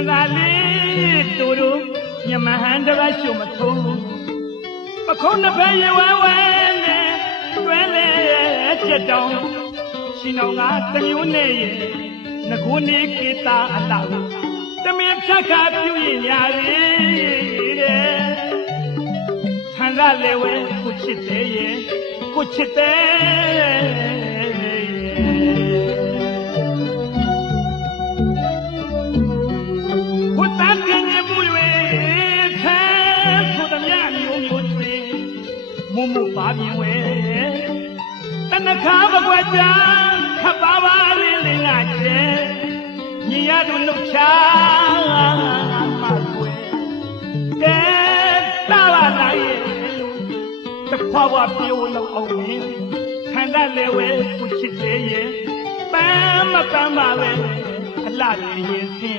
န်သာလေးတူတူမြမဟန်တပတ်ရှုမထုံးပခုံးတစ်ဖက်ရဝဝဲနဲ့တွဲလေကြက်တောင်ရှင်တော်ကတမျိုးနဲ့ရဲ့ငကိုနေကေတာအလာတမင်ဖြတ်ခါပြုရင်ညာရီတဲ့ဆန်သာလေဝဲကိုချစ်တဲ့ရဲ့ကိုချစ်တဲ့ မုံမပါပြင်းဝဲတနခါဘကွက်ကြခပ်ပါပါလေးလေးငါကျဲညီရတို့နှုတ်ချာမှာကွယ်ကဲတာပါနိုင်ရဲ့တဖွာဖွာပြေဝလောက်အောင်မင်းခံတတ်လေဝဲကိုချစ်သေးရဲ့ပန်းမပန်းပါပဲအလှတွေရင်စင်